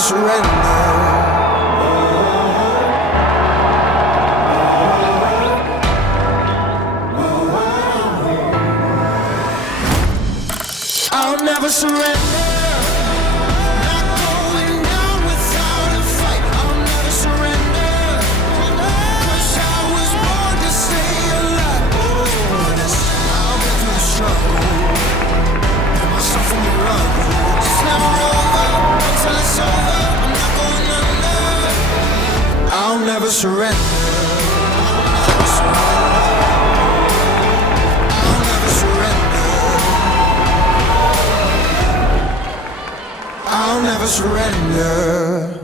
surrender. I'll never surrender. Not going down without a fight. I'll never surrender. 'Cause I was born to stay alive. I'll get through the struggle. Put myself in the rubble. It's never over until it's over. I'm not going under. I'll never surrender. I'll never surrender. I'll never surrender.